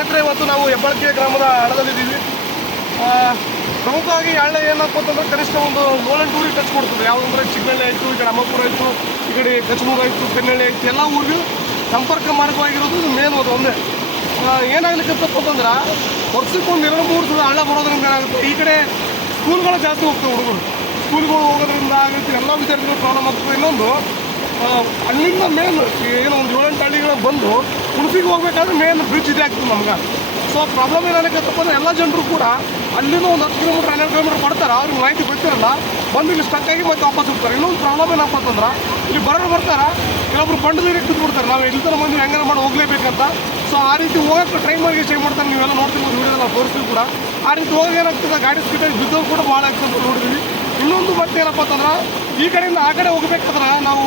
ಸ್ನೇಹಿತರೆ, ಇವತ್ತು ನಾವು ಹೆಬ್ಬಳಕೆ ಗ್ರಾಮದ ಹಳ್ಳದಲ್ಲಿದ್ದೀವಿ. ಪ್ರಮುಖವಾಗಿ ಹಳ್ಳ ಏನಪ್ಪ ಅಂತಂದ್ರೆ ಕನಿಷ್ಠ ಒಂದು 7-8 ಊರಿಗೆ ಟಚ್ ಕೊಡ್ತದೆ. ಯಾವುದಂದ್ರೆ ಚಿಕ್ಕನಹಳ್ಳಿ ಆಯಿತು, ಈ ಕಡೆ ಅಮ್ಮಪುರ ಆಯಿತು, ಈ ಕಡೆ ಕಚಮೂರು ಆಯಿತು, ಕನ್ನಳ್ಳಿ ಆಯಿತು, ಎಲ್ಲ ಊರಿಗೂ ಸಂಪರ್ಕ ಮಾರ್ಗವಾಗಿರೋದು ಮೇನ್ ಅದು ಒಂದೇ. ಏನಾಗ್ಲಿಕ್ಕಪ್ಪ ಅಂತಂದ್ರೆ ವರ್ಷಕ್ಕೊಂದು 2-3 ಸಲ ಹಳ್ಳ ಬರೋದ್ರಿಂದ ಏನಾಗುತ್ತೆ, ಈ ಕಡೆ ಸ್ಕೂಲ್ಗಳು ಜಾಸ್ತಿ ಹೋಗ್ತವೆ. ಹುಡುಗರು ಸ್ಕೂಲ್ಗಳು ಹೋಗೋದ್ರಿಂದ ಆಗುತ್ತೆ, ಎಲ್ಲ ವಿದ್ಯಾರ್ಥಿಗಳು ಪ್ರಾಬ್ಲಮ್ ಆಗ್ತದೆ. ಇನ್ನೊಂದು ಅಲ್ಲಿಂದ ಮೇನ್ ಏನು ಒಂದು 7-8 ಹಳ್ಳಿಗಳು ಬಂದು ಉಡುಪಿಗೆ ಹೋಗ್ಬೇಕಾದ್ರೆ ಮೇನ್ ಬ್ರಿಡ್ಜ್ ಇದೇ ಆಗ್ತದೆ ನಮ್ಗೆ. ಸೊ ಪ್ರಾಬ್ಲಮ್ ಏನಾಗತ್ತಪ್ಪ ಅಂದ್ರೆ ಎಲ್ಲ ಜನರು ಕೂಡ ಅಲ್ಲಿಂದ ಒಂದು 10 ಕಿಲೋಮೀಟ್ರ್ 12 ಕಿಲೋಮೀಟ್ರ್ ಬರ್ತಾರೆ, ಅವ್ರಿಗೆ ಮಾಹಿತಿ ಗೊತ್ತಿರಲ್ಲ, ಬಂದು ಇಲ್ಲಿ ಸ್ಟಕ್ ಆಗಿ ಮತ್ತೆ ವಾಪಸ್ ಹೋಗ್ತಾರೆ. ಇನ್ನೊಂದು ಪ್ರಾಬ್ಲಮ್ ಏನಪ್ಪ ಅಂತಂದ್ರೆ ಇಲ್ಲಿ ಬರ್ತಾರೆ, ಕೆಲವೊಬ್ರು ಬಂಡು ನೀರಿಗೆ ಕೂತ್ಬಿಡ್ತಾರೆ, ನಾವು ಎಲ್ಲಿ ತನಕ ಬಂದು ಹೆಂಗಾರ ಮಾಡಿ ಹೋಗಲೇಬೇಕಂತ. ಸೊ ಆ ರೀತಿ ಹೋಗೋಕ್ಕೆ ಟ್ರೈಮಲ್ಲಿ ಸ್ಟೇ ಮಾಡ್ತಾರೆ. ನೀವೆಲ್ಲ ನೋಡ್ತಿರ್ಬೋದು, ವಿಡಿಯೋದಲ್ಲಿ ನಾವು ತೋರಿಸ್ತೀವಿ ಕೂಡ. ಆ ರೀತಿ ಹೋಗಿ ಏನಾಗ್ತದೆ, ಗಾಡಿ ಸ್ಕಿಟಾಗಿ ಬಿದ್ದೋರು ಕೂಡ ಭಾಳ ಆಗ್ತದೆ ನೋಡಿದ್ವಿ. ಇನ್ನೊಂದು ಮತ್ತೆ ಏನಪ್ಪ ಅಂತಂದ್ರೆ ಈ ಕಡೆಯಿಂದ ಆ ಕಡೆ ಹೋಗ್ಬೇಕಾದ್ರೆ ನಾವು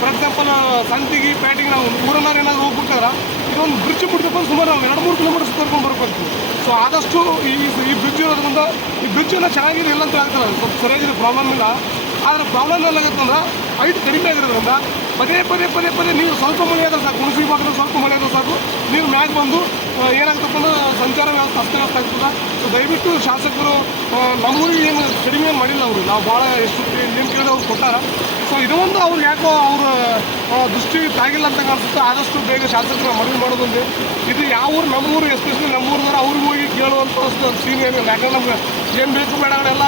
ಫಾರ್ ಎಕ್ಸಾಂಪಲ್ ಸಂತಿಗೆ ಪೇಟೆಗೆ ನಾವು ಊರನ್ನಾರು ಏನಾದರೂ ಹೋಗ್ಬೇಕಾದ್ರೆ ಇದೊಂದು ಬ್ರಿಡ್ಜ್ ಬಿಡ್ಬೇಕು ಸುಮಾರು ನಾವು 2-3 ಕಿಲೋಮೀಟರ್ಸ್ ಕರ್ಕೊಂಡು ಬರ್ಬೇಕು. ಸೊ ಆದಷ್ಟು ಈ ಬ್ರಿಡ್ಜ್ ಇರೋದ್ರಿಂದ ಈ ಬ್ರಿಡ್ಜ್ ಎಲ್ಲ ಚೆನ್ನಾಗಿದೆ ಇಲ್ಲ ಅಂತ ಹೇಳ್ತಾರೆ, ಸ್ವಲ್ಪ ಸರಿಯಾಗಿದೆ, ಪ್ರಾಬ್ಲಮ್ ಇಲ್ಲ. ಆದರೆ ಪ್ರಾಬ್ಲಮ್ ಏನಾಗುತ್ತೆ ಅಂದ್ರೆ ಹೈಟ್ ಕಡಿಮೆ ಆಗಿರೋದ್ರಿಂದ ಪದೇ ನೀರು ಸ್ವಲ್ಪ ಮಳೆ ಆದ್ರೆ ಸಾಕು, ಹುಣಸಿ ಭಾಗದಲ್ಲಿ ಸ್ವಲ್ಪ ಮಳೆ ಆದ್ರೆ ಸಾಕು, ನೀರು ಮ್ಯಾಗೆ ಬಂದು ಏನಾಗ್ತಪ್ಪ ಅಂದ್ರೆ ಸಂಚಾರ ವ್ಯವಸ್ಥೆ ಅಸ್ತವ್ಯಸ್ತ ಆಗ್ತದೆ. ಸೊ ದಯವಿಟ್ಟು ಶಾಸಕರು ನಮ್ಮೂರಿಗೆ ಏನು ಕಡಿಮೆ ಏನು ಮಾಡಿಲ್ಲ ಅವರು, ನಾವು ಭಾಳ ಎಷ್ಟು ಏನು ಕೇಳಿ ಅವ್ರು ಕೊಟ್ಟಾರ. ಸೊ ಇದೊಂದು ಅವ್ರು ಯಾಕೋ ಅವ್ರ ದೃಷ್ಟಿ ತಾಗಿಲ್ಲ ಅಂತ ಕಾಣಿಸುತ್ತೆ. ಆದಷ್ಟು ಬೇಗ ಶಾಸಕರು ಮನವಿ ಮಾಡೋದೊಂದು ಇದು ಯಾವ ಊರು, ನಮ್ಮೂರು ಎಸ್ಪೆಷಲಿ ನಮ್ಮೂರಿನಾರ ಅವ್ರಿಗೆ ಹೋಗಿ ಕೇಳುವಂಥ ಸೀನ್ ಏನಿಲ್ಲ. ಯಾಕಂದ್ರೆ ನಮ್ಗೆ ಏನು ಬೇಕು ಬೇಡಗಳೆಲ್ಲ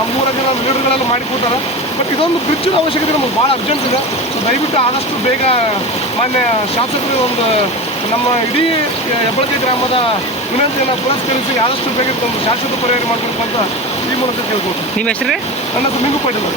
ನಮ್ಮೂರಾಗೆ ನಮ್ಮ ಲೀಡರ್ಗಳೆಲ್ಲ ಮಾಡಿಕೊಡ್ತಾರೆ. ಬಟ್ ಇದೊಂದು ಬ್ರಿಡ್ಜಿನ ಅವಶ್ಯಕತೆ ನಮಗೆ ಭಾಳ ಅರ್ಜೆಂಟ್ ಇದೆ. ಸೊ ದಯವಿಟ್ಟು ಆದಷ್ಟು ಬೇಗ ಮಾನ್ಯ ಶಾಸಕರು ಒಂದು ನಮ್ಮ ಇಡೀ ಹೆಬ್ಬಳಕೆ ಗ್ರಾಮದ ವಿನಂತಿಯನ್ನು ಪುರಸ್ಕರಿಸಿ ಆದಷ್ಟು ಬೇಗ ಒಂದು ಶಾಶ್ವತ ಪರಿಹಾರ ಮಾಡಬೇಕು ಅಂತ ಈ ಮೂಲಕ ಕೇಳ್ಕೊಳ್ತೀನಿ. ನಿಮ್ಮ ಹೆಸರು? ನನ್ನ ಹೆಸರು ಮಿಂಗು ಪಾಟೀಲ್.